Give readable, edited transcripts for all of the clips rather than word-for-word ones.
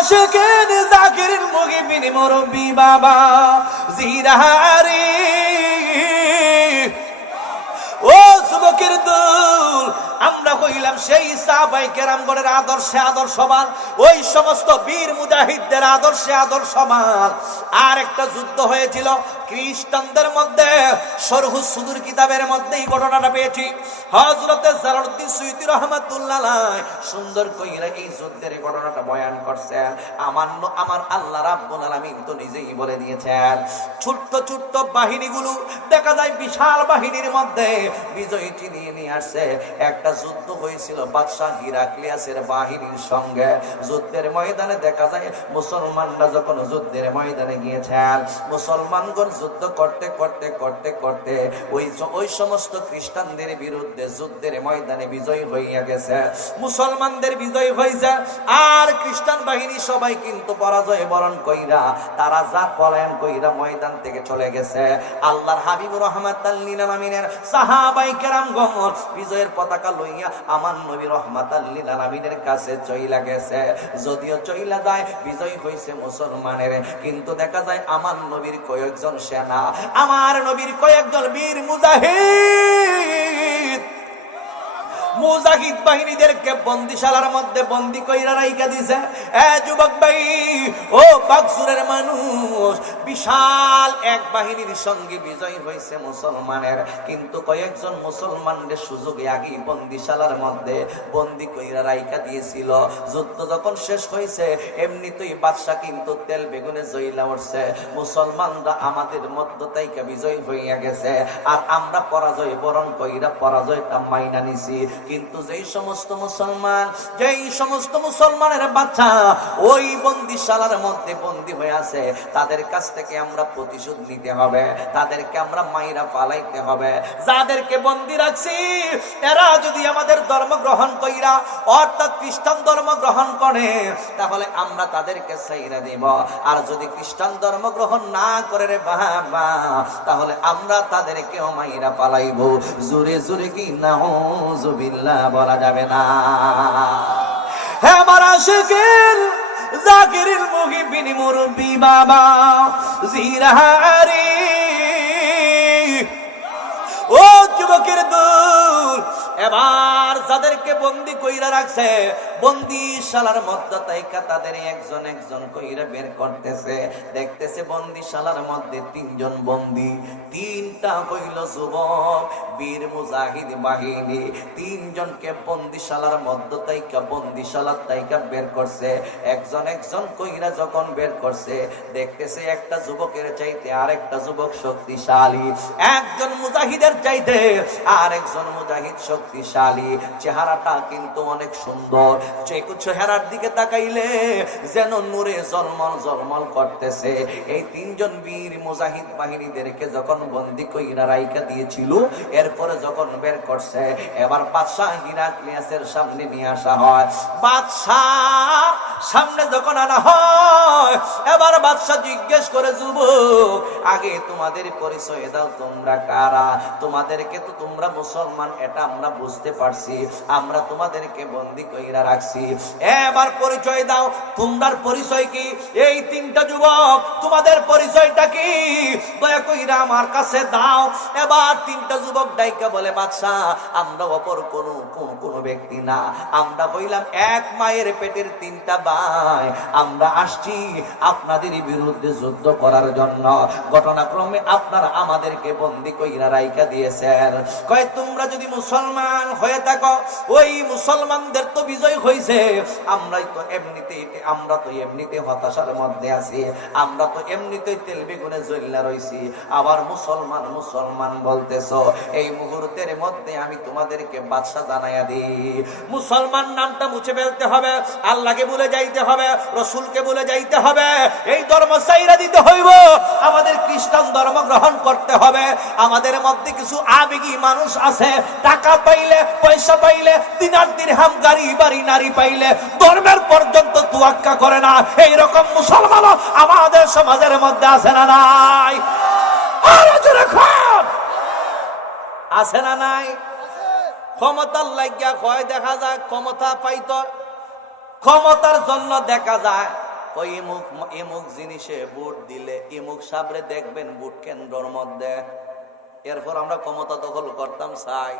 আশিকিন জাকিরিন মুহিবিন মুরব্বি বাবা জিরাহারি ও যুবকের দল, আমরা কইলাম সেই সাহাবায়ে কেরামগণের আদর্শে আদর্শবান, ওই সমস্ত বীর মুজাহিদদের আদর্শে আদর্শবান। আর একটা যুদ্ধ হয়েছিল খ্রিস্টানদের মধ্যে, শরহুস সুদূর কিতাবের মধ্যে এই ঘটনাটা পেয়েছি। হযরতে জালালউদ্দিন সুয়ুতী রাহমাতুল্লাহ আলাইহি সুন্দর কইরা এই যুদ্ধের ঘটনাটা বয়ান করছেন। আমার আল্লাহ রাব্বুল আলামিন তো নিজেই বলে দিয়েছেন, ছোট্ট ছোট্ট বাহিনীগুলো দেখা যায় বিশাল বাহিনীর মধ্যে বিজয় চিনিয়ে নিয়ে আসছে। একটা যুদ্ধ হয়েছিল বাদশাহ হিরাক্লিয়াসের বাহিনীর সঙ্গে। যুদ্ধের ময়দানে দেখা যায় মুসলমানরা যখন যুদ্ধের ময়দানে গিয়েছেন, মুসলমানগণ যুদ্ধ করতে করতে করতে করতে ওই সমস্ত খ্রিস্টানদের বিরুদ্ধে যুদ্ধের ময়দানে বিজয় হইয়া গেছে, মুসলমানদের বিজয় হয়েছে। আর খ্রিস্টান বাহিনী সবাই কিন্তু পরাজয় বরণ কইরা তারা যা পলায়ন কইরা ময়দান থেকে চলে গেছে। আল্লাহর হাবিব রাহমাতাল লিল আলামিনের সাহাবায়ে কেরামগণ বিজয়ের পতাকা লইয়া আমার নবী রাহমাতাল লিল আলামিনের কাছে চইলা গেছে। যদিও চইলা যায় বিজয় হইছে মুসলমানের, কিন্তু দেখা যায় আমার নবীর কয়েকজন সেনা, আমার নবীর কয়েকজন বীর মুজাহিদ বাহিনীদেরকে বন্দিশালার মধ্যে বন্দি কইরা রাইখা দিছে। যুবক ভাই, ও বাকসুরের মানুষ, বিশাল এক বাহিনীর সঙ্গে বিজয় হয়েছে মুসলমানের, কিন্তু কয়েকজন মুসলমানদের সুযোগে আগেই বন্দিশালার মধ্যে বন্দি কইরা রাইখা দিয়েছিল। যুদ্ধ যখন শেষ হয়েছে, এমনিতেই বাদশা কিন্তু তেল বেগুনে জ্বলা উঠছে, মুসলমানরা আমাদের মধ্য থেকে বিজয় হইয়া গেছে, আর আমরা পরাজয় বরণ কইরা পরাজয়টা মাইনা নিছি। কিন্তু যেই সমস্ত মুসলমানের বাচ্চা ওই বন্দিশালার মধ্যে বন্দী হয়ে আছে, তাদের কাছ থেকে আমরা প্রতিশোধ নিতে হবে, তাদেরকে আমরা মাইরা পালাইতে হবে। যাদেরকে বন্দী রাখছি এরা যদি আমাদের ধর্ম গ্রহণ কইরা অর্থাৎ খ্রিস্টান ধর্ম গ্রহণ করে, তাহলে আমরা তাদেরকে ছাইরা দিব। আর যদি খ্রিস্টান ধর্ম গ্রহণ না করে রে বাবা, তাহলে আমরা তাদেরকেও মাইরা পালাইব। জোরে জোরে কি নাউযুবিল্লাহ বলা যাবে না? হে আমার আশিকিন জাকিরিন মুহিবিন মুরব্বি বাবা জিরাহারি ও যুবকের দল, এবার যাদেরকে বন্দি কইরা রাখছে বন্দিশালার মধ্যে তাইকা তাদের একজন একজন কইরা বের করতেছে। দেখতেছে বন্দিশালার মধ্যে তিনজন বন্দি, তিনটা হইল যুবক বীর মুজাহিদ বাহিনী। তিনজনকে বন্দিশালার মধ্যে তাইকা বন্দিশালার তাইকা বের করছে। একজন একজন কইরা যখন বের করছে, দেখতেছে একটা যুবকের চাইতে আরেকটা যুবক শক্তিশালী, একজন মুজাহিদের চাইতে আরেকজন মুজাহিদ শক্তিশালী। চেহারাটা কিন্তু অনেক সুন্দর, চেহারার দিকে তাকাইলে যেন নূরে জলমল জলমল করতেছে। এই তিনজন বীর মুজাহিদ বাহিনীদেরকে যখন বন্দী কইরা রাইখা দিয়েছিল, এরপরে যখন বের করছে, এবার বাদশাহ হিরাক্লিয়াসের সামনে নিয়ে আসা হয়। বাদশাহ সামনে যখন আনা হয়, এবার বাদশাহ জিজ্ঞেস করে, যুবক আগে তোমাদের পরিচয় দাও, তোমরা কারা? তোমাদেরকে তো তোমরা মুসলমান এটা আমরা বুঝতে পারছি, আমরা তোমাদেরকে বন্দী কইরা রাখছি, এবার পরিচয় দাও, তোমার পরিচয় কি? এই তিনটা যুবক তোমাদের পরিচয়টা কি? দয়া কইরা আমার কাছে দাও। এবার তিনটা যুবক ডাইকা বলে, বাদশাহ আমরা অপর কোন ব্যক্তি না, আমরা হইলাম এক মায়ের পেটের তিনটা ভাই, আমরা আসছি আপনাদের বিরুদ্ধে যুদ্ধ করার জন্য। ঘটনাক্রমে আপনারা আমাদেরকে বন্দী কইরা রাইখা দিয়েছেন। কয় তোমরা যদি মুসলমান হয়ে থাকো, ওই মুসলমানদের তো বিজয় হয়েছে, আমরা তো এমনিতে হতাশার মধ্যে আছি, আমরা তো এমনিতেই তেল বেগুনে জ্বলা রইছি, আবার মুসলমান মুসলমান বলতেছো। এই মুহূর্তের মধ্যে আমি তোমাদেরকে বাদশা জানাইয়া দিই, মুসলমান নামটা মুছে ফেলতে হবে, আল্লাহকে ভুলে যাইতে হবে, রসুলকে ভুলে যাইতে হবে, এই ধর্ম ছাইরা দিতে হইব, আমাদের খ্রিস্টান ধর্ম গ্রহণ করতে হবে। আমাদের মধ্যে কিছু আবেগী মানুষ আছে, টাকা পাইলে পয়সা পাইলে দিনার দিরহাম গাড়ি বাড়ি নারী পাইলে ধর্মের পর্যন্ত তোয়াক্কা করে না। এইরকম মুসলমানও আমাদের সমাজের মধ্যে আছে না নাই? আরো জোরে খান, আছে না নাই? ক্ষমতার লাগিয়া কয় দেখা যায় ক্ষমতা পাইতো, ক্ষমতার জন্য দেখা যায় কই এমুক জিনিসে ভোট দিলে এমুক সাবরে দেখবেন ভোট কেন্দ্রের মধ্যে। এরপর আমরা ক্ষমতা দখল করতাম চাই,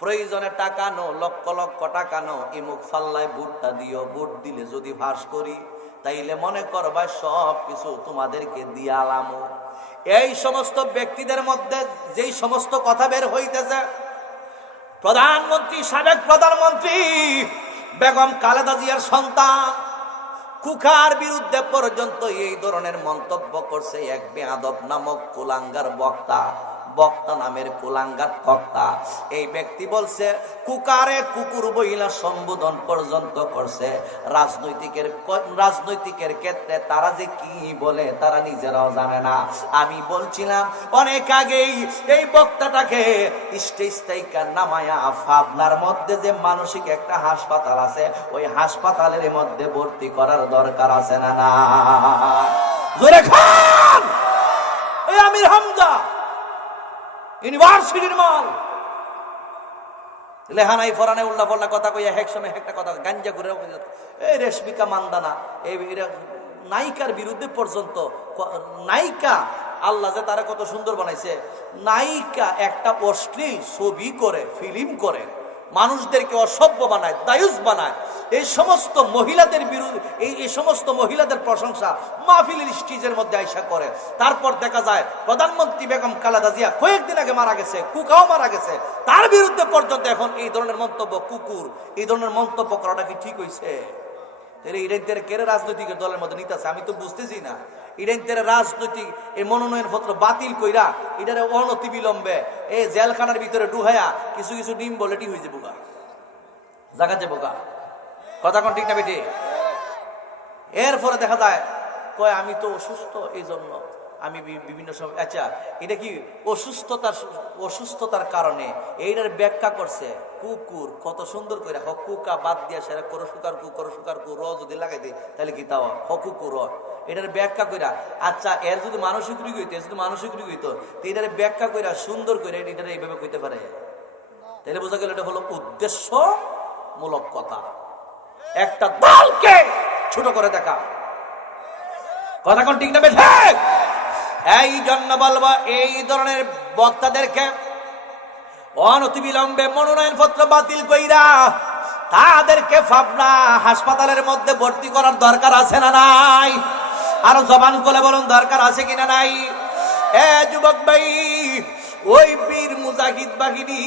প্রয়োজনে টাকা নো, লক্ষ লক্ষ টাকা নো, এমুক ফাল্লায় ভোটটা দিও, ভোট দিলে যদি ফাঁস করি তাইলে মনে করবা সব কিছু তোমাদেরকে দিয়ে আলামো। এই সমস্ত ব্যক্তিদের মধ্যে যেই সমস্ত কথা বের হইতেছে, প্রধানমন্ত্রী, সাবেক প্রধানমন্ত্রী বেগম খালেদা জিয়ার সন্তান কুকার বিরুদ্ধে পর্যন্ত এই ধরনের মন্তব্য করছে এক বেয়াদব নামক কুলাঙ্গার বক্তা, বক্তা নামের কুলাঙ্গার বক্তা। এই ব্যক্তি বলছে কুকারে কুকুর বইলা সম্বোধন পর্যন্ত করছে। রাজনৈতিকের ক্ষেত্রে তারা যে কি বলে তারা নিজেরাও জানে না। আমি বলছিলাম অনেক আগেই এই বক্তাটাকে স্টেজ থেকে নামায়া পাবনার মধ্যে যে মানসিক একটা হাসপাতাল আছে ওই হাসপাতালের মধ্যে ভর্তি করার দরকার আছে না? না জোরে খান। এই আমির হামজা ইউনিভার্সিটির মাল, লেহানাই ফরানে উল্টা পাল্টা কথা কইয়া এক সময় একটা কথা গাঞ্জা করে এই রেশমিকা মান্দানা এই নায়িকার বিরুদ্ধে পর্যন্ত, নায়িকা আল্লাহ যে তারা কত সুন্দর বানাইছে, নায়িকা একটা অশ্লীল ছবি করে, ফিল্ম করে, মানুষদেরকে অসভ্য বানায়, দায়ুস বানায়। এই সমস্ত মহিলাদের বিরুদ্ধে এই সমস্ত মহিলাদের প্রশংসা মাহফিলের স্টেজের মধ্যে আইসা করে। তারপর দেখা যায় প্রধানমন্ত্রী বেগম খালেদা জিয়া কয়েকদিন আগে মারা গেছে, কুকাও মারা গেছে, তার বিরুদ্ধে পর্যন্ত এখন এই ধরনের মন্তব্য, কুকুর এই ধরনের মন্তব্য করাটা কি ঠিক হয়েছে? কেড়ে রাজনৈতিক দলের মধ্যে নিতে আছে আমি তো বুঝতেছি না। ইডেন রাজনৈতিক এই মনোনয়ন পত্র বাতিল কইরা এটারে অনতি বিলম্বে এই জেলখানার ভিতরে ডুহাইয়া কিছু কিছু ডিম বলেটি হয়ে যাবো গা, জায়গা যাবো গা। কথা কোন ঠিক না বেটি? এরপরে দেখা যায় কয় আমি তো অসুস্থ, এই জন্য আমি বিভিন্ন সময়, আচ্ছা এটা কি অসুস্থতার কারণে এইটার ব্যাখ্যা করছে কুকুর কত সুন্দর করে, কুকা বাদ দিয়া সেরা করো সুকার কু র যদি লাগাই দিই তাহলে কি তাও কুকুর এটার ব্যাখ্যা কইরা। আচ্ছা এর যদি মানসিক রোগ হইতো, যদি মানসিক রোগ হইতো এটার ব্যাখ্যা কইরা সুন্দর করে এটা এইভাবে কইতে পারে, তাহলে বোঝা গেল এটা হলো উদ্দেশ্যমূলক কথা, একটা দলকে ছোট করে দেখা। কথা কোন ঠিক না বেঠিক? এই জন্য বলবো এই ধরনের বক্তাদেরকে অনতিবিলম্বে মনোনয়ন পত্র বাতিল কইরা তাদেরকে পাবনা হাসপাতালের মধ্যে ভর্তি করার দরকার আছে না নাই? আরো জবান করে বলুন দরকার আছে কিনা নাই? এ যুবক ভাই, ওই বীর মুজাহিদ বাহিনী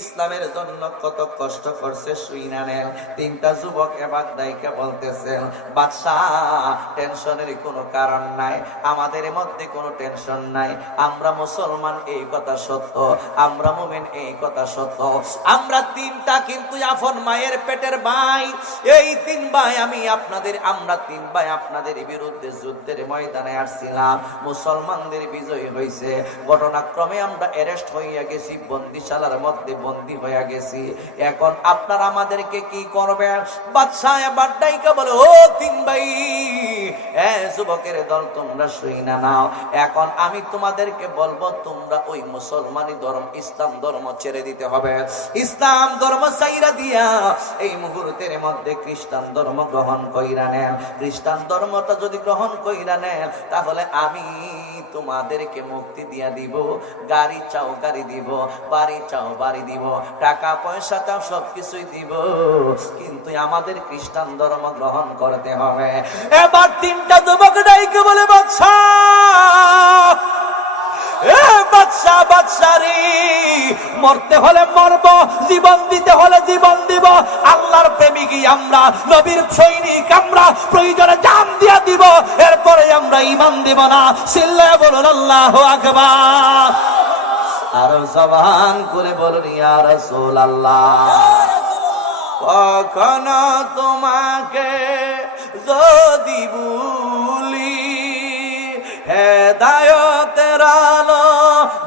ইসলামের জন্য কত কষ্ট করছে শুইনা নেন। তিনটা যুবক এবার দায়িকা বলতেছেন বাদশাহ টেনশনের কোনো কারণ নাই, আমাদের মধ্যে কোনো টেনশন নাই, আমরা মুসলমান এই কথা সত্য, আমরা মুমিন এই কথা সত্য, আমরা তিনটা কিন্তু আপন মায়ের পেটের ভাই। এই তিন ভাই আমরা তিন ভাই আপনাদের বিরুদ্ধে যুদ্ধের ময়দানে আসছিলাম, মুসলমানদের বিজয় হয়েছে, ঘটনাক্রমে আমরা অ্যারেস্ট হইয়া গেছি, বন্দিশালার মধ্যে বন্দী হয়ে গেছি, এখন আপনারা আমাদেরকে কি করবেন? বাদশাহ এবার ডাইকা বলে ও তিন ভাই, যুবকের দল তোমরা শুইনা নাও, এখন আমি তোমাদেরকে বলবো তোমরা ওই মুসলমানি ধর্ম ইসলাম ধর্ম ছেড়ে দিতে হবে। ইসলাম ধর্ম ছাইরা দিয়া এই মুহূর্তের মধ্যে খ্রিস্টান ধর্ম গ্রহণ কইরা নেন। খ্রিস্টান ধর্মটা যদি গ্রহণ কইরা নেন তাহলে আমি তোমাদেরকে মুক্তি দিয়া দিব, গাড়ি চাও গাড়ি দিব, বাড়ি চাও বাড়ি দিব, টাকা পয়সা চাও সবকিছুই দিব, কিন্তু আমাদের খ্রিস্টান ধর্ম গ্রহণ করতে হবে। এবার তিনটা যুবক ডাইকে বলে মরতে হলে মরব, জীবন দিতে হলে জীবন দিব, আল্লাহর প্রেমিকই আমরা, নবীর সৈনিক আমরা, প্রয়োজনে জান দিয়া দিব, এরপরে আমরা ঈমান দিব না। চিল্লায়া বলুন আল্লাহু আকবার। আর জবান করে বলুন ইয়া রাসূলুল্লাহ। কখনো তোমাকে যদি ভুলি হেদায়েতের আলো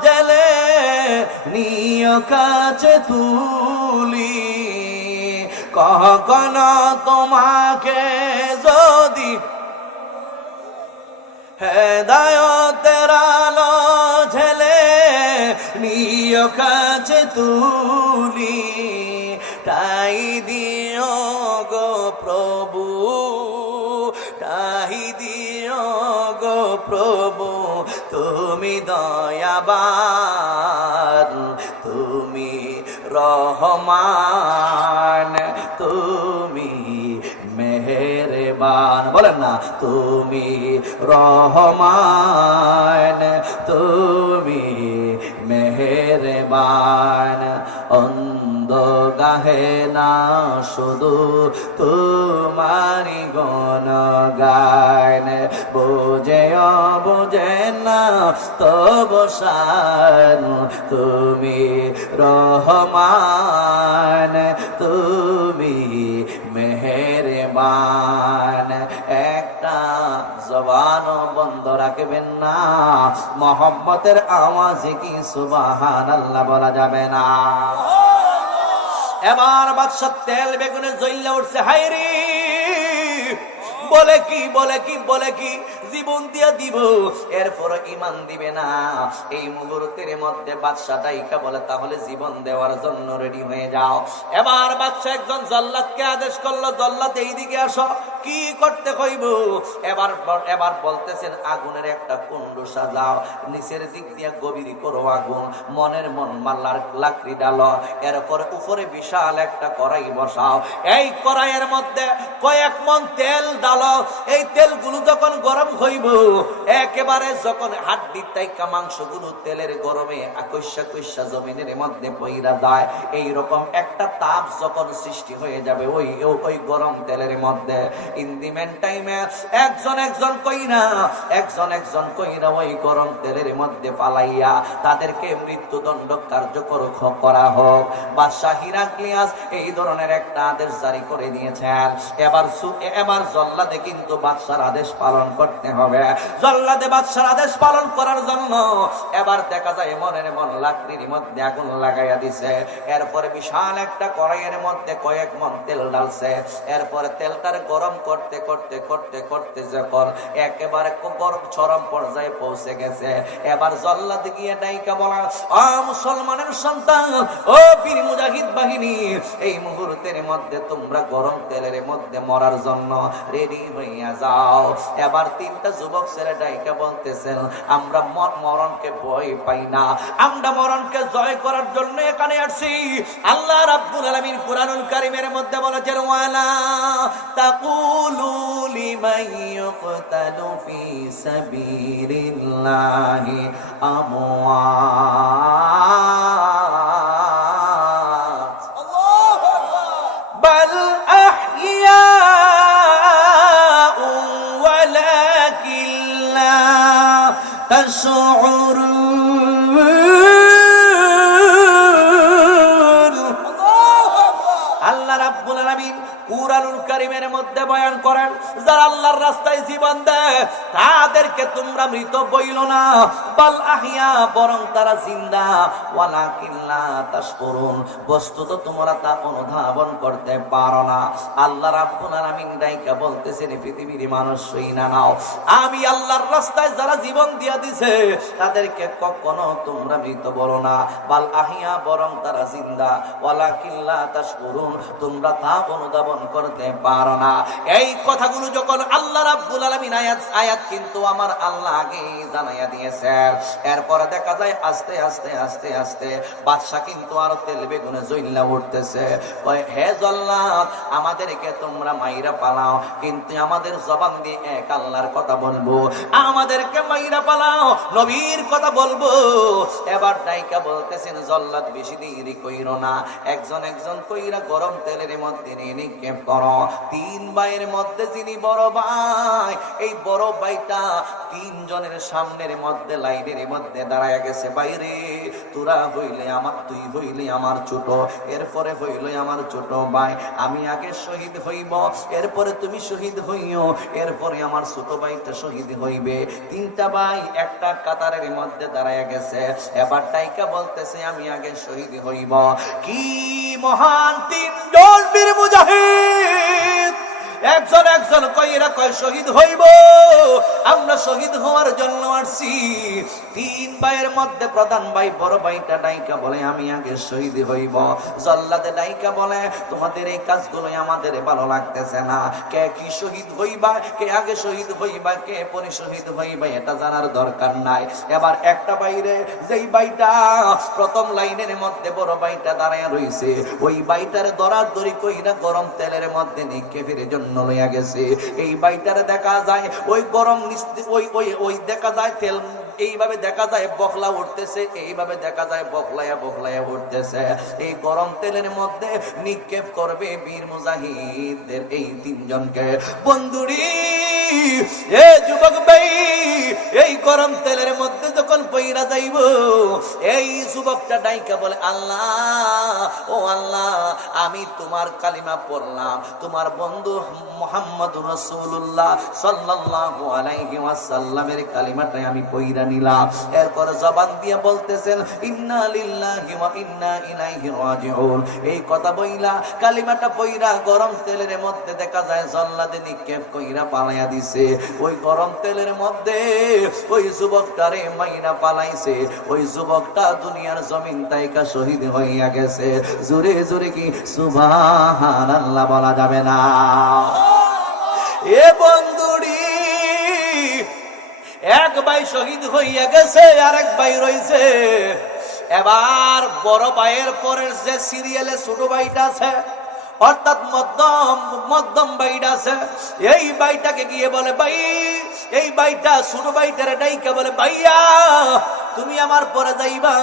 জ্বেলে নিয় কাছে তুলি, কখনো তোমাকে যদি হেদায়েতের আলো জ্বেলে নিয় কাছে তুলি, তাই দিও গো প্রভু প্রভু তুমি দয়াবান, তুমি রহমান, তুমি মেহেরবান। বলেন না, তুমি রহমান, তুমি মেহেরবান। অন্ধ গাহে না শুধু তোমারি গুণগান, বোঝে বোঝে না তবু শান, তুমি রহমান, তুমি মেহেরবান। একটা জবান বন্ধ রাখবেন না, মোহাম্মতের আওয়াজে কি সুবহানাল্লাহ বলা যাবে না? এবার বাদশা তেল বেগুনে জ্বললে উঠছে, হায়রে বলে কি বলে কি বলে কি, জীবন দিয়া দিব, এরপর ইমান দিবে না। এই মুহূর্তের মধ্যে বাদশা ডাইকা বলে, তাহলে জীবন দেওয়ার জন্য রেডি হয়ে যাও। এবার বাদশা একজন জল্লাদকে আদেশ করলো, জল্লাদ এইদিকে আসো, কি করতে হইব? এবার বলতেছেন, আগুনের একটা কুণ্ড সাজাও, নিচের দিক দিয়ে গভীর করো আগুন, মনের মন মাল্লার লাকড়ি ডালো, এরপর উপরে বিশাল একটা কড়াই বসাও, এই কড়াইয়ের মধ্যে কয়েক মন তেল ডালো। এই তেলগুলো যখন গরম হইব, একেবারে যখন হাড্ডির তাইকা মাংসগুলো তেলের গরমে আকস্যা কইসা জমিনের মধ্যে পইরা যায়, এইরকম একটা তাপ যখন সৃষ্টি হয়ে যাবে ওই গরম তেলের মধ্যে, ইন দি মেন টাইমে একজন একজন কইরা ওই গরম তেলের মধ্যে পালাইয়া তাদেরকে মৃত্যুদণ্ড কার্যকর করা হোক। বাদশা হিরাক্লিয়াস এই ধরনের একটা আদেশ জারি করে দিয়েছেন। এবার জল্লাদে কিন্তু বাদশার আদেশ পালন করতে হবে। জল্লাদে বাদশার আদেশ পালন করার জন্য এবার দেখা যায় মনের মন লাকড়ির মধ্যে আগুন লাগাইয়া দিছে। এরপরে বিশাল একটা কড়াইয়ের মধ্যে কয়েক মন তেল ডালছে। এরপরে তেলটার গরম করতে করতে করতে করতে যখন একেবারে গরম চরম পর্যায়ে পৌঁছে গেছে, এবার জল্লাদ গিয়ে ডাইকা বলা, ও মুসলমানের সন্তান, ও বীর মুজাহিদ বাহিনী, এই মুহূর্তের মধ্যে তোমরা গরম তেলের মধ্যে মরার জন্য রেডি হইয়া যাও। এবার তিনটা যুবক ছেলে ডাইকা বলতেছেন, আমরা মরণকে ভয় পাই না, আমরা মরণকে জয় করার জন্য এখানে আসছি। আল্লাহ রাব্বুল আলামিন কুরআনুল কারীমের মধ্যে বলেছেন, ওয়ালা তাকুলু লিমান ইয়ুকতালু ফি সাবিলিল্লাহি আমওয়াত, আল্লাহু আকবার, বাল আহইয়া ওয়ালাকিন লা তাশউরুন। আল্লাহ রাব্বুল আলামিন কুরআনুল কারীমের মধ্যে বয়ান করেন, যারা আল্লাহর রাস্তায় জীবন দেয় তাদেরকে তোমরা মৃত বইলো না, বাল আহইয়া, বরং তারা জিন্দা, ওয়ালাকিন লা তাশকুরুন, বস্তুত তোমরা তা অনুধাবন করতে পারো না। আল্লাহ রাব্বুল আলামিন ডাইকা বলতেছেন, পৃথিবীর মানুষ শুইনা নাও, আমি আল্লাহর রাস্তায় যারা জীবন দিয়া দিছে তাদেরকে কখনো তোমরা মৃত বলো না, বাল আহইয়া, বরং তারা জিন্দা, ওয়ালাকিন লা তাশকুরুন, তোমরা তা অনুধাবন করতে পারো না। এই কথাগুলো যখন আল্লাহ রাব্বুল আলামিন আয়াত কিন্তু আমার আল্লাহ আগে জানাইয়া দিয়েছেন। এরপরে দেখা যায় আস্তে আস্তে আস্তে আস্তে বাদশা কিন্তু আরো তেল বেগুনে জ্বললা উঠতেছে। হে জল্লাদ, আমাদেরকে তোমরা মাইরা পালাও, কিন্তু আমাদের জবান দিয়ে এক আল্লাহর কথা বলবো, আমাদেরকে মাইরা পালাও, নবীর কথা বলবো। এবার ডাইকা বলতেছেন, জল্লাদ বেশি দেরি কইরো না, একজন একজন কইরা গরম তেলের মধ্যে নিক্ষেপ করো। তিন ভাইয়ের মধ্যে যিনি বড় ভাই, এই বড় ভাইটা তিনজনের সামনের মধ্যে লাইনের মধ্যে দাঁড়ায় গেছে, বাইরে তোরা হইলে আমার, তুই হইলে আমার ছোট, এরপরে হইলে আমার ছোট ভাই, আমি আগে শহীদ হইব, এরপরে তুমি শহীদ হইও, এরপরে আমার ছোট ভাইটা শহীদ হইবে। তিনটা ভাই একটা কাতারের মধ্যে দাঁড়ায় গেছে। এবার ডাইকা বলতেছে, আমি আগে শহীদ হইব। কি মহান তিনজন বীর মুজাহিদ, একজন একজন কইরা কয় শহীদ হইব, আমরা শহীদ হওয়ার জন্য আসছি। তিন ভাইয়ের মধ্যে প্রধান ভাই বড় ভাইটা ডাইকা বলে আমি আগে শহীদ হইব। জল্লাদে ডাইকা বলে তোমাদের এই কাজগুলো আমাদের ভালো লাগতেছে না, কে কি শহীদ হইবা, কে আগে শহীদ হইবা, কে পরে শহীদ হইবা এটা জানার দরকার নাই। এবার একটা বাইরে যেই বাইটা প্রথম লাইনের মধ্যে বড় বাইটা দাঁড়ায় রইছে, ওই বাইটার দরাদরি কইরা গরম তেলের মধ্যে নিক্ষেপের জন্য লইয়া গেছে। এই বাইটার দেখা যায় ওই গরম ওই দেখা যায় তেল এইভাবে দেখা যায় বখলা উঠতেছে, এইভাবে দেখা যায় বখলায়া বখলায়া উঠতেছে। এই গরম তেলের মধ্যে নিক্ষেপ করবে বীর মুজাহিদদের এই তিনজনকে। বন্ধুরি এ যুবক ভাই, এই গরম তেলের মধ্যে যখন পইরা যাইব, এই যুবকটা ডাইকা বলে আল্লাহ, ও আল্লাহ, আমি তোমার কালিমা পড়লাম, তোমার বন্ধু মুহাম্মদুর রাসূলুল্লাহ সাল্লাল্লাহু আলাইহি ওয়াসাল্লামের কালিমাটাই আমি পইরা নিলাম। এরপর জবান দিয়ে বলতেছেন ইন্না লিল্লাহি ওয়া ইন্না ইলাইহি রাজিউন। এই কথা বইলা কালিমাটা পইরা গরম তেলের মধ্যে দেখা যায় জল্লাদে নিক্ষেপ কইরা পালাইয়া দিছে। ওই গরম তেলের মধ্যে ওই যুবকটারে মাইরা পালাইছে। ওই যুবকটা দুনিয়ার জমিন তাইকা শহীদ হইয়া গেছে। জোরে জোরে কি সুবহানাল্লাহ বলা যাবে না? এ বন্ধুরি, এক ভাই শহীদ হইয়া গেছে, আরেক ভাই রইছে। এবার বড় ভাইয়ের পরের যে সিরিয়ালে ছোট ভাইটা আছে, অর্থাৎ মধ্যম ভাইটা আছে, এই ভাইটাকে গিয়ে বলে ভাই, এই ভাইটা ছোট ভাইটারে ডাইকা বলে ভাইয়া তুমি আমার পরে যাইবা,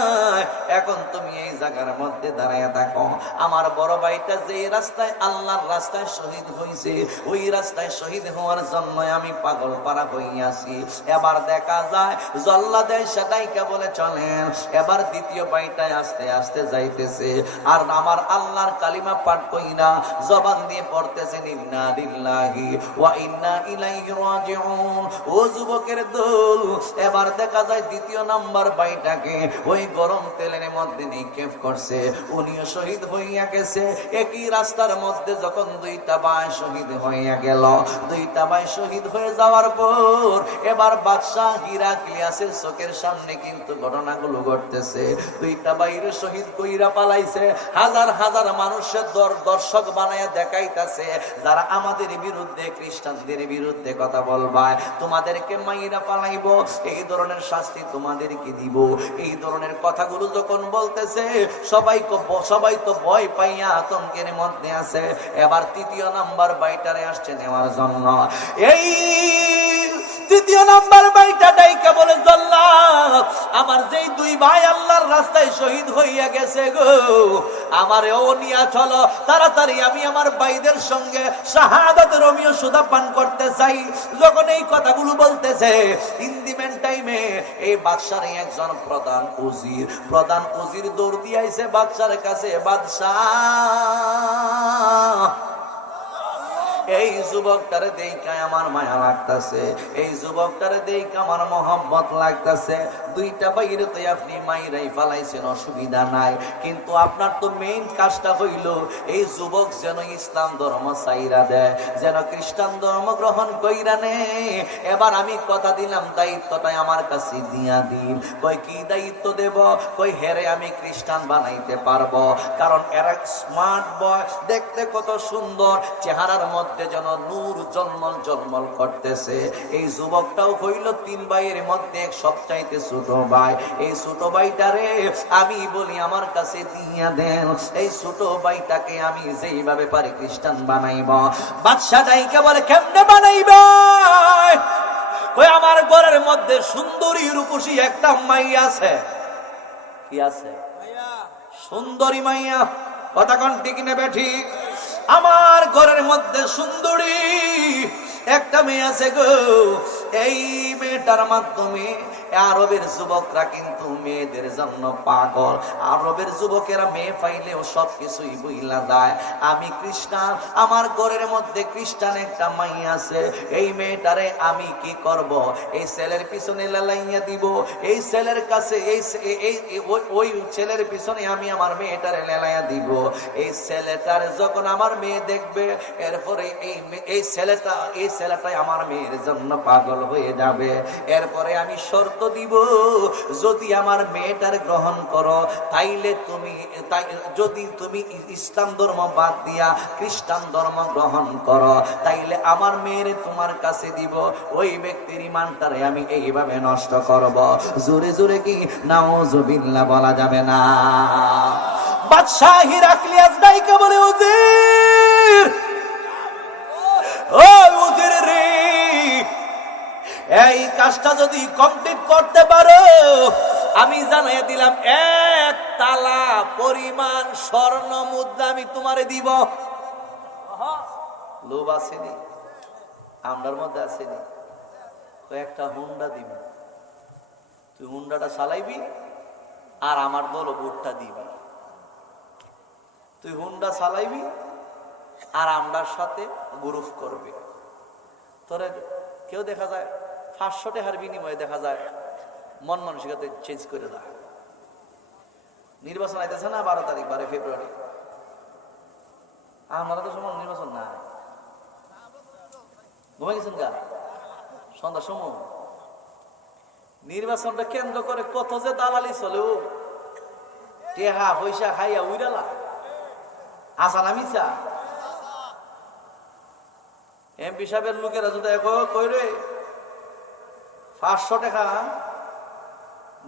এখন তুমি এই জায়গার মধ্যে দাঁড়াইয়া থাকো। আমার বড় ভাইটা যে রাস্তায় আল্লাহর রাস্তায় শহীদ হইছে, ওই রাস্তায় শহীদ হওয়ার জন্য আমি পাগল পারা হইয়াছি। এবার দেখা যায় জল্লাদে ডাইকা বলে চলেন। এবার দ্বিতীয় ভাইটায় আস্তে আস্তে যাইতেছে, আর আমার আল্লাহর কালিমা পাঠ কইরা জবান দিয়ে পড়তেছেন ইন্না লিল্লাহি ওয়া ইন্না ইলাইহি রাজিউন। ও যুবকের দল, এবার দেখা যায় দ্বিতীয় নাম্বার ভাইটাকে ওই গরম তেলের মধ্যে নিক্ষেপ করছে, উনিও শহীদ হইয়া গেছে। একই রাস্তার মধ্যে যখন দুইটা ভাই শহীদ হইয়া গেল, দুইটা ভাই শহীদ হয়ে যাওয়ার পর এবার বাদশাহ হিরাক্লিয়াসের চোখের সামনে কিন্তু ঘটনাগুলো ঘটতেছে। দুইটা ভাইরে শহীদ কইরা পালাইছে, হাজার হাজার মানুষের দর্শক বানায়া দেখাইতেছে, যারা আমাদের বিরুদ্ধে, খ্রিস্টানদের বিরুদ্ধে কথা বলবা, তোমাদেরকে মাইরা পালাইব, এই ধরনের শাস্তি তোমাদেরকে দিব। এই ধরনের কথাগুলো যখন বলতেছে, সবাই তো ভয় পাইয়া আতঙ্কের মধ্যে আছে। এবার তৃতীয় নাম্বার বাইটারে আসছে নেওয়ার জন্য। এই তৃতীয় নাম্বার বাইটা ডাইকা বলে জল্লাদ, আমার যেই দুই ভাই আল্লাহর রাস্তায় শহীদ হইয়া গেছে গো, আমারেও নিয়া চলো তাড়াতাড়ি, আমি আমার ভাইদের সঙ্গে শাহাদাতের রমিও সুদা পান করতে চাই। যখন এই কথাগুলো বলতেছে, ইন দি মেন টাইমে এই বাদশার একজন প্রধান উজির দৌড় দিয়ে আইছে বাদশার কাছে। বাদশাহ, এই যুবকটারে দেইখা আমার মায়া লাগতাছে, এই যুবকটারে দেইখা আমার মহব্বত লাগতাছে। দুইটা বাইরে তো আপনি মাইরাই ফালাইছেন, অসুবিধা নাই, কিন্তু আপনার তো মেইন কাজটা হইল এই যুবক যেন ইসলাম ধর্ম ছাইরা দেয়, যেন খ্রিস্টান ধর্ম গ্রহণ কইরা নেয়। এবার আমি কথা দিলাম দায়িত্বটাই আমার কাছে দিয়া দিন। কই কি দায়িত্ব দেব? কই হেরে আমি খ্রিস্টান বানাইতে পারবো, কারণ এরা স্মার্ট বয়, দেখতে কত সুন্দর, চেহারার মধ্যে যেন নূর জলমল জলমল করতেছে। এই যুবকটাও হইল তিন ভাইয়ের মধ্যে এক সবচাইতে ছোট ভাই। এই ছোট ভাইটারে আমি বলি আমার কাছে দিয়া দেন, এই ছোট ভাইটাকে আমি যেইভাবে পারি খ্রিস্টান বানাইব। বাদশা ডাইকা বলে কেমনে বানাইব? কই আমার ঘরের মধ্যে সুন্দরী রূপসী একটা মাইয়া আছে। কি আছে? সুন্দরী মাইয়া। কথা কোন ঠিক নেবে? ঠিক। আমার ঘরের মধ্যে সুন্দরী একটা মেয়ে আছে গো, এই মেয়েটার মাধ্যমে আরবের যুবকরা কিন্তু মেয়েদের জন্য পাগল। আরবের যুবকেরা মেয়ে পাইলেও সব কিছুই বইলা যায়। আমি খ্রিস্টান, আমার ঘরের মধ্যে খ্রিস্টান একটা মাই আছে, এই মেয়েটারে আমি কি করব? এই ছেলের পিছনে লালাইয়া দিব, এই ছেলের কাছে ওই ছেলের পিছনে আমি আমার মেয়েটারে লালাইয়া দিব। এই ছেলেটার যখন আমার মেয়ে দেখবে, এরপরে এই ছেলেটাই আমার মেয়ের জন্য পাগল হয়ে যাবে। এরপরে আমি শর্ত দিব, যদি আমার মেয়েটার গ্রহণ করো, যদি তুমি ইসলাম ধর্ম বাদ দিয়া খ্রিস্টান ধর্ম গ্রহণ করো, তাইলে আমার মেয়ের তোমার কাছে দিব। ওই ব্যক্তির ইমানটারে আমি এইভাবে নষ্ট করব। জোরে জোরে কি নাউজুবিল্লাহ বলা যাবে না? বাদশাহ হিরাক্লিয়াস ডাইকা বলে, উজির, ও উজির রে, এই কাজটা যদি কমপ্লিট করতে পারো, আমি জানাই দিলাম 1 তালা পরিমাণ স্বর্ণ মুদ্রা আমি তোমারে দিব। লোভ আসেনি আমরার মধ্যে? আসেনি? একটা হুন্ডা দিব, তুই হুন্ডাটা চালাইবি আর আমার দল ভোটটা দিবি। তুই হুন্ডা চালাইবি আর আমরার সাথে গ্রুপ করবি। তোরে কেউ দেখা যায় 500 টাকার বিনিময়ে দেখা যায় মন মানসিকতা চেঞ্জ করে দেয়। নির্বাচন আইতেছে না 12 তারিখ, 12 ফেব্রুয়ারি। আমরা তো সময় নির্বাচন না, ঘুমাই গেছেন গা সন্ধ্যার সময়। নির্বাচনটা কেন্দ্র করে কত যে দালালি চলে, ও টেহা পয়সা খাইয়া উইরালা আসা নামিছা। এমপি সাহেবের লোকেরা যদি কইরে 500 টাকা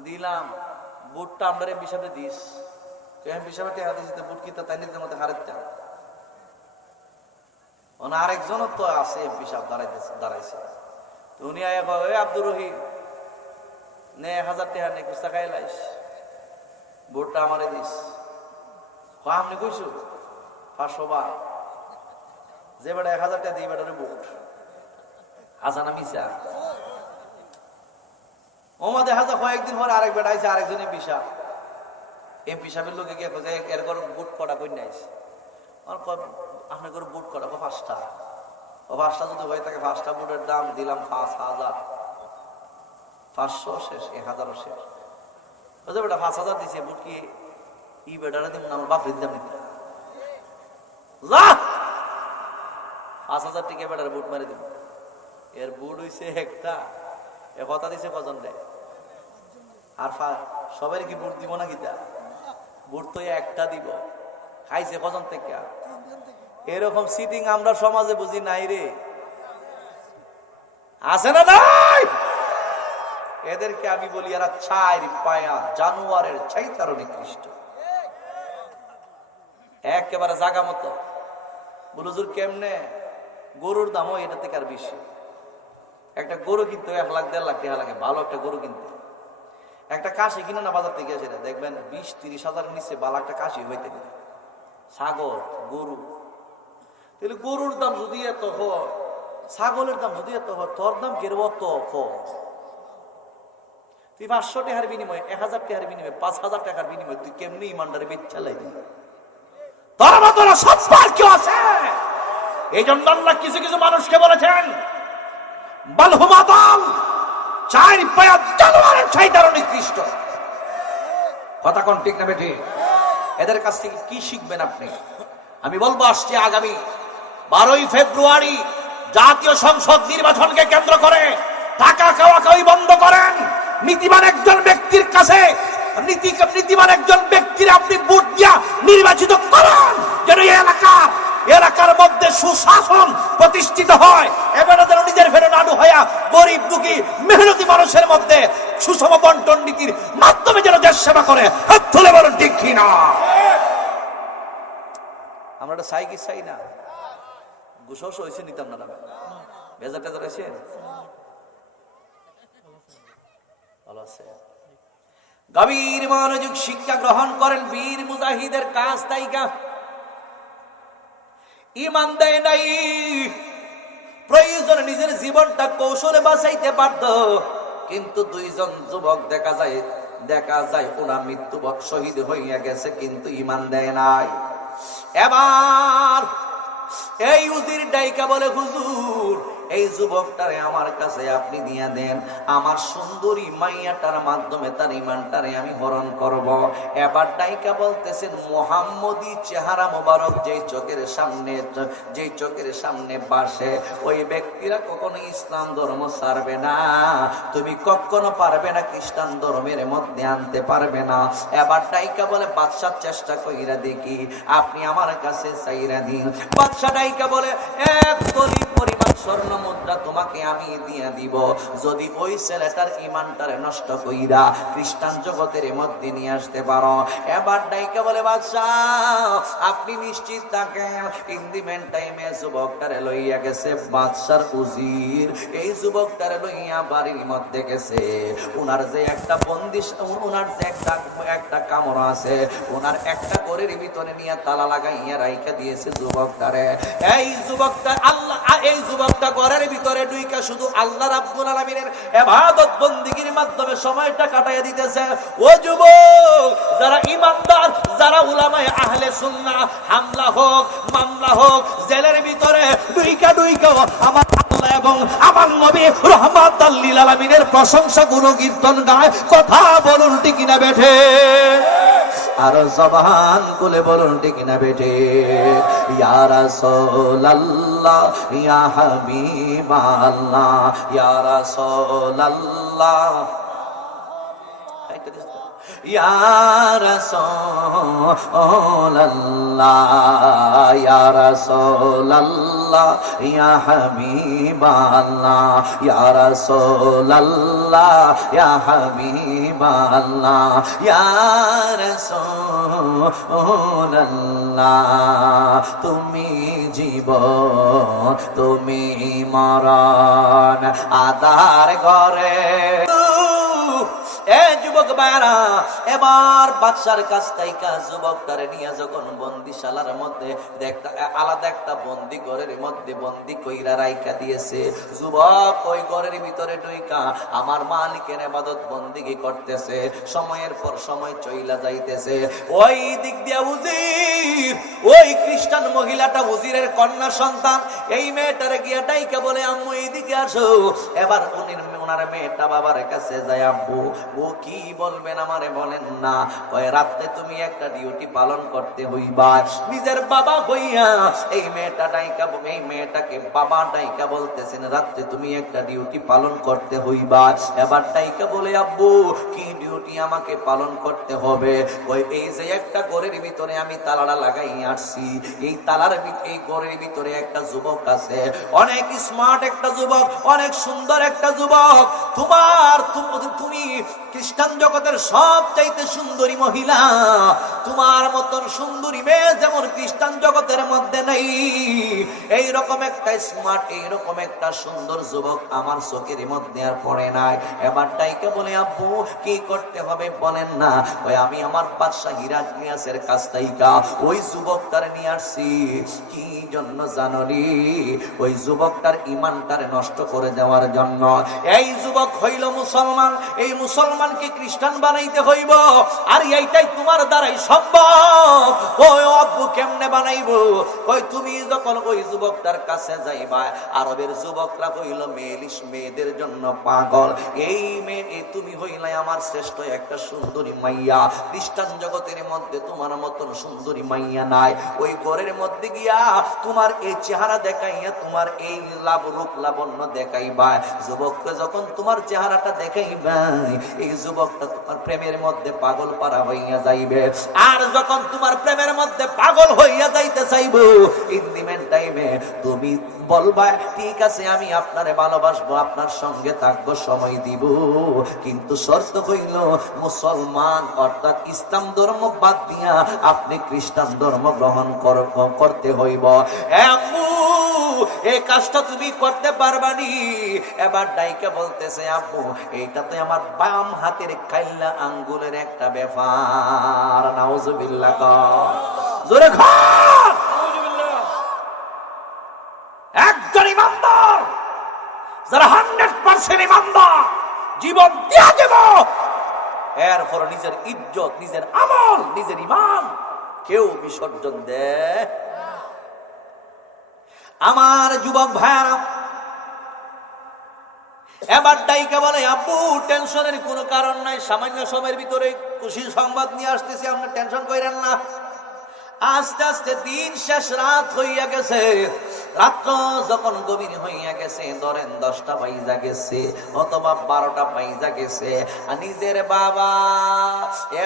দিলাম, বুটটা আমরা এমপি সাহেবে দিস, এমপি সাহেব টাকা দিয়েছে, বুট কিনতে তাই নিজের মধ্যে হারাতে। আরেকজন তো আছে এমপি সাহেব দাঁড়াইছে, উনি আব্দুর রহিম নে 1000 টাকা নে কুস্তা খাই লাইস, বুটটা আমারে দিস। আপনি কইছো 500 বার, যে বেটা 1000 টাকা দিই বেটারে বুট হাসানা মিশা। ওমা দেখা যায় কয়েকদিন পরে আরেক বেটা আইছে, আরেকজন এমপি সাহেবের লোকে গিয়ে খোঁজে এর করে বুট কটা কই নাইছে। আপনার করে বুট কটা 5টা, 5টা যদি হয়ে থাকে 5টা বুটের দাম দিলাম 5000। 500 শেষ, 1000 শেষ। বেটা 5000 দিছে, বুট কি ই বেটারে দিব না, আমার বাপরে দিলাম না। 5000 টিকে বেটারে বুট মারি দিব। এর বুট হইছে একটা, এ কথা দিছে কজন রে? আর সবাই কি বুট দিব না? কিতা বুট তো একটা দিব, খাইছে কজন থেকে? এরকম সিটিং আমরা সমাজে বুঝি নাই রে, আছে না নাই? এদেরকে আমি বলি এরা 4 পায়া জানোয়ারের চাইতারও নিকৃষ্ট, একেবারে জাগা মতো। বুলুজুর কেমনে? গরুর দামও এটা থেকে আর বেশি। একটা গরু কিনতে 1 লাখ 1.5 লাখ টাকা লাগে, ভালো একটা গরু কিনতে। একটা কাশি কিনে না বাজার থেকে এসে দেখবেন 20-30 হাজারের নিচে ভালো একটা কাশি হইতে গেলে। ছাগল, গরু, তাহলে গরুর দাম যদি এত হয়, ছাগলের দাম যদি এত হয়, তোর দাম কেরব অত কম? তুই 500 টাকার বিনিময়ে, 1000 টাকার বিনিময়ে, 5000 টাকার বিনিময়ে তুই কেমনি ইমানদারে বেচা লাইবি? তোর মতো সবার কেউ আছে। এই জন্য আল্লাহ কিছু কিছু মানুষকে বলেছেন বালহুমাদাল, 4 পায়া জানোয়ারের চাইতারও নিকৃষ্ট। কথা কোন ঠিক না বেঠি? এদের কাছ থেকে কি শিখবেন আপনি? আমি বলবো আসছে আগামী 12ই ফেব্রুয়ারি জাতীয় সংসদ নির্বাচনকে কেন্দ্র করে টাকা খাওয়াখাওয়ি বন্ধ করেন। নীতিবান একজন ব্যক্তির কাছে, নীতিবান একজন ব্যক্তির আপনি ভোট দিয়া নির্বাচিত করেন, যেন এলাকার মধ্যে সুশাসন প্রতিষ্ঠিত হয়। এবারে যেন নিজের ফেরে নাড়ু হইয়া গরিব দুঃখী মেহনতি মানুষের মধ্যে সুষম বন্টন নীতির মাধ্যমে যেন দেশ সেবা করে। হাত তুলে বলুন ঠিক কিনা? আমরা এটা চাই কি চাই না? ঘুষ হয়েছে নিতাম না, বেজার টেজার হয়েছে ভালো আছে। গভীর মনোযোগ শিক্ষা গ্রহণ করেন। বীর মুজাহিদের কাজ তাইকা ইমান দেয় নাই, দুইজন নিজের জীবনটা কৌশলে বাঁচাইতে পারত, কিন্তু দুইজন যুবক দেখা যায় ওরা মৃত্যুবরণ শহীদ হইয়া গেছে, কিন্তু ঈমান দেয় নাই। এবার এই উজির ডাইকা বলে, হুজুর এই যুবকটারে আমার কাছে আপনি দিয়া দেন, আমার সুন্দরী মাইয়াটার মাধ্যমে তার ঈমানটারে আমি হরণ করব। এবার ডাইকা বলতেছেন, মুহাম্মদী চেহারা মোবারক যেই চোখের সামনে বাসে, ওই ব্যক্তিরা কখনো ইসলাম ধর্ম ছাড়বে না, তুমি কখনো পারবে না খ্রিস্টান ধর্মের মধ্যে আনতে পারবে না। এবার ডাইকা বলে, বাদশা চেষ্টা কইরা দেখি, আপনি আমার কাছে চাইরা দিন। বাদশা ডাইকা বলে, এক তলি পরিমাণ স্বর্ণ মুদ্রা তোমাকে আমি দিয়ে দিব, যদি ওই ছেলেটার ঈমানটারে নষ্ট কইরা খ্রিস্টান জগতের মধ্যে নিয়ে আসতে পারো। এবার ডাইকা বলে, বাদশাহ আপনি নিশ্চিত থাকেন। ইন দি মেন টাইমে যুবকটারে লইয়া গেছে বাদশার উজির, এই যুবকটারে লইয়া বাড়ির মধ্যে গেছে। ওনার যে একটা বন্দিশ, ওনার যে একটা কামরা আছে, ওনার একটা ঘরের ভিতরে নিয়ে তালা লাগাইয়া রাইখা দিয়েছে যুবকটারে। এই যুবকটা ঘরের ভিতরে ঢুইকা শুধু আল্লাহ রাব্বুল আলামিনের ইবাদত বন্দেগীর মাধ্যমে সময়টা কাটাইয়া দিতেছে। ও যুবক, যারা ঈমানদার, যারা উলামায়ে আহলে সুন্নাহ, হামলা হোক মামলা হোক, জেলের ভিতরে ঢুইকা আমার আল্লাহ এবং আমার নবী রাহমাতাল লিল আলামিনের প্রশংসা গুণকীর্তন গায়, কথা বলুন ঠিক না বেঠে? আর জবান খুলে বলুন ঠিক না বেঠে? ইয়া রাসূলুল্লাহ, ইয়া হাবিবাল্লাহ, ইয়া রাসূলুল্লাহ, ইয়া রাসূলুল্লাহ, ইয়া রাসূলুল্লাহ, ইয়া হাবিবাল্লাহ, ইয়া রাসূলুল্লাহ, ইয়া হাবিবাল্লাহ, ইয়া রাসূলুল্লাহ, তুমি জীবন তুমি মরণ আদার করে। এ যুবক ভাইরা, এবার বাদশার কাছ থেকে যুবকটারে নিয়ে যখন বন্দিশালার মধ্যে আলাদা একটা বন্দি ঘরের মধ্যে বন্দি কইরা রাইখা দিয়েছে, যুবক ওই ঘরের ভিতরে ঢুইকা আমার মালিকের ইবাদত বন্দেগী করতেছে। সময়ের পর সময় চইলা যাইতেছে, ওই দিক দিয়া উজির, ওই খ্রিস্টান মহিলাটা উজিরের কন্যা সন্তান, এই মেয়েটারে গিয়া ডাইকা বলে, আম্মু এইদিকে আসো। এবার ওনার মেয়েটা বাবার কাছে যায়, আব্বু ও কি বলবেন আমারে বলেন না। ওই রাতে তুমি একটা ডিউটি পালন করতে হইবা, নিজের বাবা হইয়া। এই মেয়েটাকে বাবা ডাইকা বলতেছেন, রাতে তুমি একটা ডিউটি পালন করতে হইবা। এবার ডাইকা বলে, আব্বু কি ডিউটি আমাকে পালন করতে হবে? ওই এই যে একটা ঘরের ভিতরে আমি তালাটা লাগাই আসছি, এই ঘরের ভিতরে একটা যুবক আছে, অনেক স্মার্ট একটা যুবক, অনেক সুন্দর একটা যুবক। তুমি খ্রিস্টান জগতের সবচাইতে সুন্দরী মহিলা, তোমার মতন সুন্দরী মেয়ে যেমন খ্রিস্টান জগতের মধ্যে নেই, এইরকম একটা স্মার্ট, এইরকম একটা সুন্দর যুবক আমার চোখের মধ্যে আর পড়ে নাই। এবার ডাইকে বলে, আব্বু কি করতে হবে বলেন না। ওই আমি আমার বাদশা হিরাক্লিয়াসের কাছ থেকে ওই যুবকটার নিয়ে আসছি। কি জন্য জানরি? ওই যুবকটার ঈমানটারে নষ্ট করে দেওয়ার জন্য। এই যুবক হইল মুসলমান, এই মুসলমানকে খ্রিস্টান বানাইতে হইব, আর এইটাই তোমার দ্বারাই সম্ভব। ওই আব্বু কেমনে বানাইবো? ওই তুমি যখন ওই যুবকটার কাছে যাইবা, আরবের যুবকরা হইল মেয়েদের জন্য পাগল। এই মেয়ে তুমি হইলাই আমার শ্রেষ্ঠ একটা সুন্দরী মাইয়া, খ্রিস্টান জগতের মধ্যে তোমার মতন সুন্দরী মাইয়া নাই। ওই ঘরের মধ্যে গিয়া তোমার এই চেহারা দেখাইয়া, তোমার এই রূপ লাবণ্য দেখাইবা। যুবককে যখন তোমার চেহারাটা দেখাইবা, এই যুবকটা তোমার প্রেমের মধ্যে পাগল পারা হইয়া যাইবে। আর যখন তোমার প্রেমের মধ্যে পাগল হইয়া যাইতে চাইব, ইন দি মেন টাইমে তুমি বলবা, ঠিক আছে আমি আপনারে ভালোবাসবো, আপনার সঙ্গে থাকবো, সময় দিব, কিন্তু শর্ত হইল মুসলমান অর্থাৎ ইসলাম ধর্ম বাদ দিয়া আপনি খ্রিস্টান ধর্ম গ্রহণ করতে হইব। আম্মু এই কাজটা তুমি করতে পারবানি? এবার ডাইকা বলতেছে, আব্বু এইটা তো আমার বাম হাতের কাইল্লা আঙ্গুলের একটা ব্যাপার। নাউজুবিল্লাহ, জোরে ঘর। একজন ইমানদার যারা 100% ইমানদার, জীবন দিয়ে দেব, এরপর নিজের ইজ্জত, নিজের আমল, নিজের ঈমান কেউ বিসর্জন দেয়। আমার যুবক ভাইরা এবার ডাইকা বলে, আব্বু টেনশনের কোনো কারণ নাই, সামান্য সময়ের ভিতরে খুশির সংবাদ নিয়ে আসতেছি, আপনি টেনশন করেন না। আস্তে আস্তে দিন শেষ, রাত হইয়া গেছে। রাত্র যখন গভীর হইয়া গেছে, ধরেন 10টা বাইজা গেছে অথবা 12টা বাইজা গেছে, আর নিজের বাবা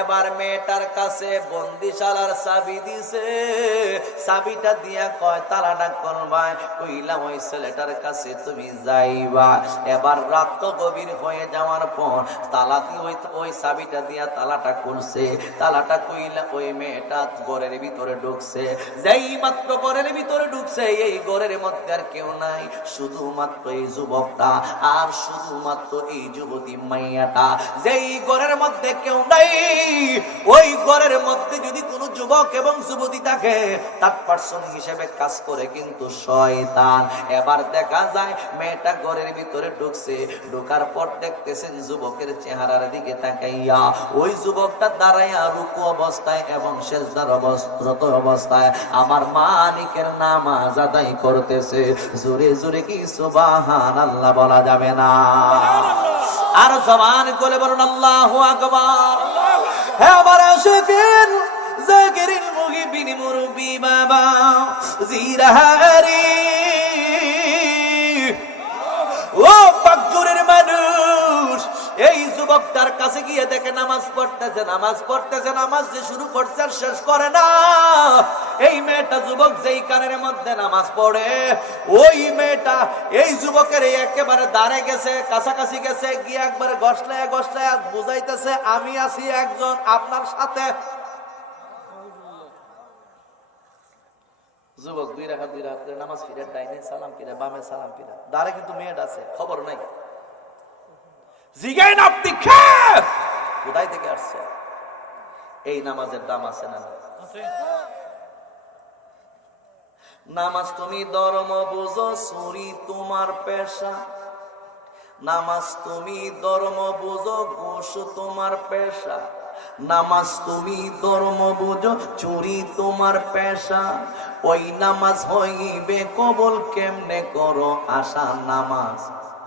এবার মেয়েটার কাছে বন্দিশালার চাবি দিছে। চাবিটা দিয়া কয়, তালাটা করবাই, কইলাম ওই ছেলেটার কাছে তুমি যাইবা। এবার রাত্র গভীর হয়ে যাওয়ার পর তালা দিয়ে ওই চাবিটা দিয়া তালাটা করছে। তালাটা কইলা ওই মেয়েটা ঘরের ভিতরে ঢুকছে। যেই মাত্র ঘরের ভিতরে ঢুকছে, এই ঘরের মধ্যে আর কেউ নাই, শুধুমাত্র এই যুবকটা আর শুধুমাত্র এই যুবতী মাইয়াটা। যেই ঘরের মধ্যে কেউ নাই, ওই ঘরের মধ্যে যদি কোনো যুবক এবং যুবতী থাকে, তার পার্সন হিসেবে কাজ করে কিন্তু শয়তান। এবার দেখা যায় মেয়েটা ঘরের ভিতরে ঢুকছে, ঢোকার পর দেখতেছেন যুবকের চেহারার দিকে তাকাইয়া ওই যুবকটা দাঁড়াইয়া রুকু অবস্থায় এবং সেজদার অবস্থায় আমার মালিকের নামাজ আদায় করতেছে। জোরে জোরে কি সুবহানাল্লাহ বলা যাবে না? আর জবান করে বলুন আল্লাহু আকবার। হে আমার আশিকিন জাকিরিন মুহিবিন মুরব্বি বাবা জিরাহারি, ও পাকজুরের মানুষ, এই যুবকটার কাছে গিয়ে দেখে নামাজ পড়তেছে, নামাজ যে শুরু করছে আর শেষ করে না। এই মেয়েটা যুবক যেই কানের মধ্যে নামাজ পড়ে, ওই মেয়েটা এই যুবকের একেবারে দাঁড়ে গেছে, কাছাকাছি গেছে, গিয়ে একবারে গসলায় বুঝাইতেছে, আমি আছি একজন আপনার সাথে। যুবক 2 রাকাত করে নামাজ ফিরে, ডাইনে সালাম ফিরে, বামে সালাম ফিরে, দাঁড়ে কিন্তু মেয়েটা আছে, খবর নাই। জিগাই না আপনি কোথায় থেকে আসছে? এই নামাজের দাম আছে না? নামাজ তুমি ধর্ম বুঝো, চুরি তোমার পেশা। নামাজ তুমি ধর্ম বুঝো, ঘুষ তোমার পেশা। নামাজ তুমি ধর্ম বুঝো, চুরি তোমার পেশা। ওই নামাজ হইবে কবুল কেমনে করো আশা? নামাজ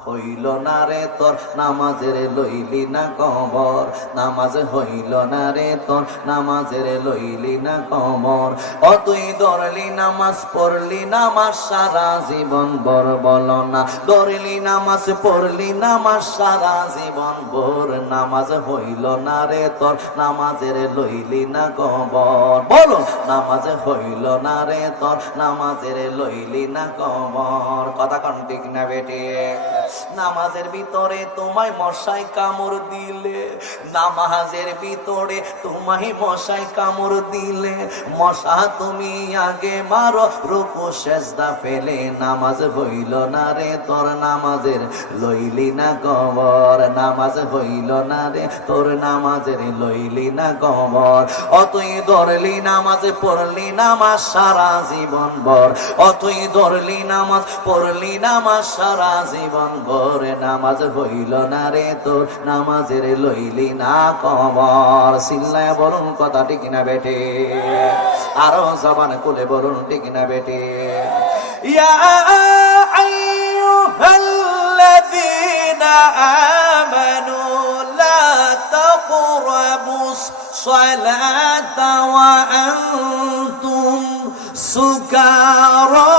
হইল না রে তোর, নামাজের লইলি না কবর। নামাজ হইল না রে তোর, নামাজের লইলি না কবর। ও তুই ধরলি নামাজ, পড়লি নামাজ সারা জীবন ভর, বলো না ধরলি নামাজ, পড়লি নামাজ সারা জীবন ভর। নামাজ হইল না রে তোর, নামাজের লইলি না কবর। বলো নামাজ হইল না রে তোর, নামাজের লইলি না কবর। কথা কোন ঠিক না বেটে? নামাজের ভিতরে তোমায় মশাই কামড় দিলে, নামাজের ভিতরে তোমায় মশাই কামড় দিলে, মশা তুমি আগে মারো, রুকু সেজদা ফেলে। নামাজ হইল না রে তোর, নামাজের লইলি না কবর। নামাজ হইল না রে তোর, নামাজের লইলি না কবর। অতই ধরলি নামাজ, পড়লি নামাজ সারা জীবন ভর। অতই ধরলি নামাজ, পড়লি নামাজ সারা জীবন ভর। নামাজ হইল না রে তোর, নামাজের লইলি না কবর। চিল্লায় বলুন কথা ঠিক না বেটে? আরো জবান খুলে বলুন ঠিক না বেটে? ইয়া আইয়ুহাল্লাযীনা আমানু লা তাকরাবুস সালাতা ওয়া আনতুম সুকারা।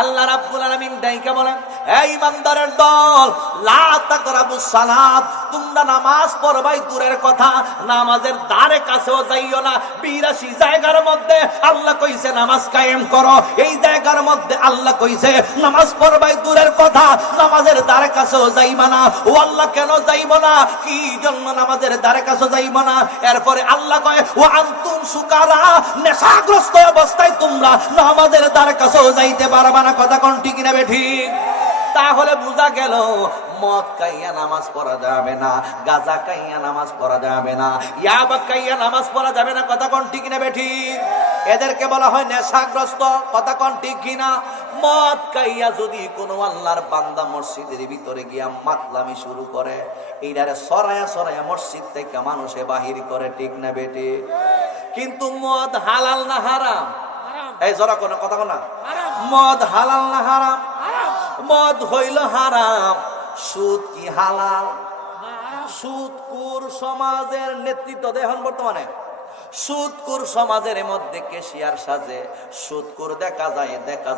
আল্লাহ রাব্বুল আলামিন ডাইকা বলেন, এই ইমানদারের দল, লা তাকরাবুস সালাত, তোমরা নামাজ পড়বাই দূরের কথা, নামাজের ধারে কাছেও যাইও না। 82 জায়গার মধ্যে আল্লাহ কইছে নামাজ কায়েম করো, এই জায়গার মধ্যে আল্লাহ কইছে নামাজ পড়বাই দূরের কথা, নামাজের ধারে কাছেও যাইবা না। ও আল্লাহ কেন যাইব না? কি জন্য নামাজের ধারে কাছে যাইব না? এরপরে আল্লাহ কয়, ও আনতুম সুকারা, নেশাগ্রস্ত অবস্থায় তোমরা নামাজের ধারে কাছেও যাইতে পারবা না। কথা কোন ঠিক না বেঠিক? তাহলে বোঝা গেল মদ খাইয়া নামাজ পড়া যাবে না, গাঁজা খাইয়া নামাজ পড়া যাবে না, ইয়াবা খাইয়া নামাজ পড়া যাবে না। কথা কোন ঠিক না বেঠিক? এদেরকে বলা হয় নেশাগ্রস্ত। কথা কোন ঠিক কিনা? মদ খাইয়া যদি কোনো আল্লাহর বান্দা মসজিদের ভিতরে গিয়া মাতলামি শুরু করে, এইটারে সরায়া সরায়া মসজিদ থেকে মানুষে বাহির করে, ঠিক না বেটি? কিন্তু মদ হালাল না হারাম? এই জরা কোন কথা কোনা, মদ হালাল না হারাম? মদ হইল হারাম। সুদ কি হালাল? সুদকুর সমাজের নেতৃত্ব দেখুন বর্তমানে। সুদকুর সমাজের মধ্যে কেশিয়ার সাজে, সুদকুর দেখা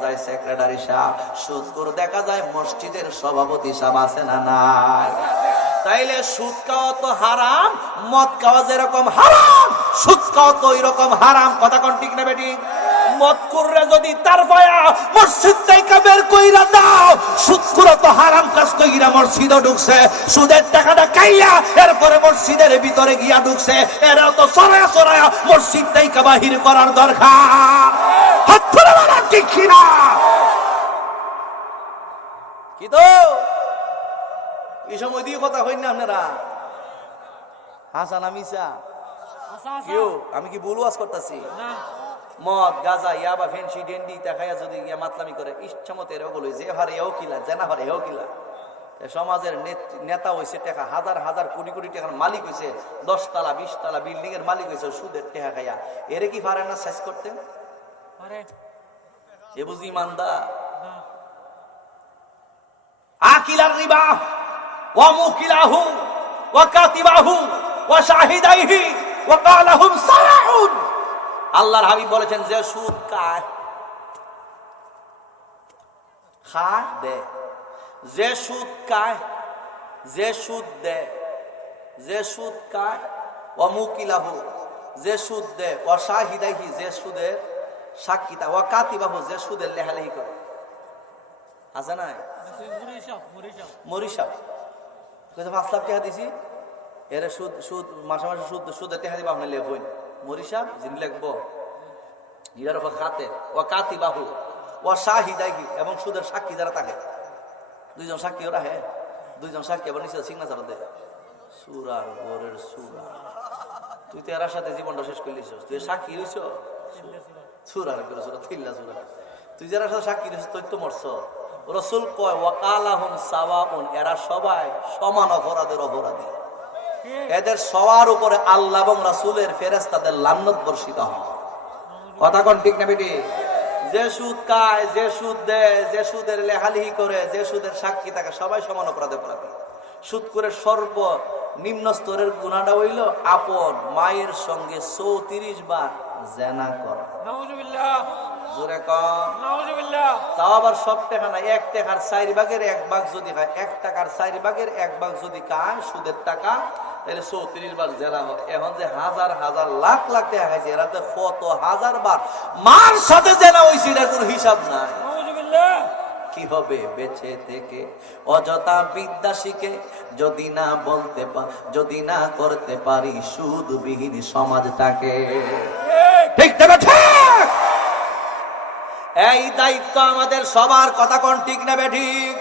যায় সেক্রেটারি সাহেব, সুদকুর দেখা যায় মসজিদের সভাপতি সাহেব, আছে না নাই? তাইলে সুদ খাওয়া তো হারাম, মদ খাওয়া যেরকম হারাম সুদ খাওয়া তো ওই রকম হারাম। কথা কোন ঠিক না বেটি? মদ করলে যদি তার পায়া মসজিদ থেকে বের কইরা দাও, সুদ করে তো হারাম কাজ কইরা মসজিদে ঢুকছে, সুদের টাকাটা খাইয়া এরপরে মসজিদের ভিতরে গিয়া ঢুকছে, এরা তো সরায়া সরায়া মসজিদ থেকে বাহির করার দরকার। হাত তুলে বলা ঠিক কিনা? কি তো এই সময় দিয়ে কথা হই না আপনারা? হাসান আমিসা কেউ আমি কি ভুল ওয়াজ করতেছি? মদ গাঁজা ইয়াবা ফেন্সি ডেন্ডি দেখাইয়া যদি গিয়া মাতলামি করে ইচ্ছা মতো এর ওগুলো যে হারে এও কিলা, জেনা হারে এও কিলা। সমাজের নেতা হয়েছে, টাকা হাজার হাজার কোটি কোটি টাকার মালিক হয়েছে, 10 তলা 20 তলা বিল্ডিং এর মালিক হয়েছে সুদের টাকা খাইয়া। এরে কি পারে না শেষ করতে? এ বুঝি ইমানদার? আকিলার রিবা ওয়া মুকিলাহু ওয়া কাতিবাহু ওয়া শাহিদাইহি ওয়া ক্বালাহুম সালাউন। আল্লাহর হাবিব বলেছেন, যে সুদ খায় দে, যে সুদ খায়, যে সুদ দে, যে সুদ খায়, ওয়া মুকিলাহু যে সুদ দে, ওয়া শাহিদাইহি যে সুদের সাক্ষীতা, ওয়া কাতিবাহু যে সুদের লেখালেখি করে। আছে না? মরিসাব 5 লাখ টাকা দিছি, এর সুদ সুদ মাসে মাসে সুদের টাকা দিবা, আপনি লেখুন মরিসাব যিনি লিখবো ইরার খাতে, ও কাতিবাহু ও শাহিদাইহি এবং সুদের সাক্ষী যারা থাকে, 2 জন সাক্ষী ওরা, হ্যাঁ 2 জন সাক্ষী আবার নিচে সিগনেচার দেয়। সুরার গোরের সুরা, তুই তো এর সাথে জীবনটা শেষ করলিস, তুই সাক্ষী হইছ সুরার গোরের সুরা, থিল্লা সুরা। তুই যারা সাথে সাক্ষী দিস তুই তো মরছ। রাসূল কয় ওয়াকালাহুম সাওয়াউন, এরা সবাই সমান অপরাধের অপরাধী। এদের সবার উপরে আল্লাহ এবং রাসূলের ফেরেশতাদের লানত বর্ষিত হয়। কথা কোন ঠিক না বেটি? যে সুদ খায়, যে সুদ দেয়, যে সুদের লেখালেখি করে, যে সুদের সাক্ষী থাকে, সবাই সমান অপরাধে অপরাধী। সুদ করে সর্ব নিম্ন স্তরের গুনাহটা হইল আপন মায়ের সঙ্গে 34 বার জিনা করা। নাউজুবিল্লাহ, জোরে কর নাউজুবিল্লাহ। তাও আবার সব টাকা না, 1 টাকার 4 ভাগের 1 ভাগ যদি খায়, 1 টাকার 4 ভাগের 1 ভাগ যদি খায় সুদের টাকা, তাহলে 34 বার জেরা হয়। এখন যে হাজার হাজার লাখ লাখ টাকা খাইছে, এরা তো কত হাজার বার মার সাথে জেনা হইছে, এটার কোনো হিসাব নাই। নাউজুবিল্লাহ। কি হবে বেঁচে থেকে অযথা বিদ্যা শিখে, যদি না বলতে যদি না করতে পারি সুদবিহীন সমাজটাকে? ঠিক না ঠিক? এই দায়িত্ব আমাদের সবার। কথা কোন ঠিক না বেঠিক?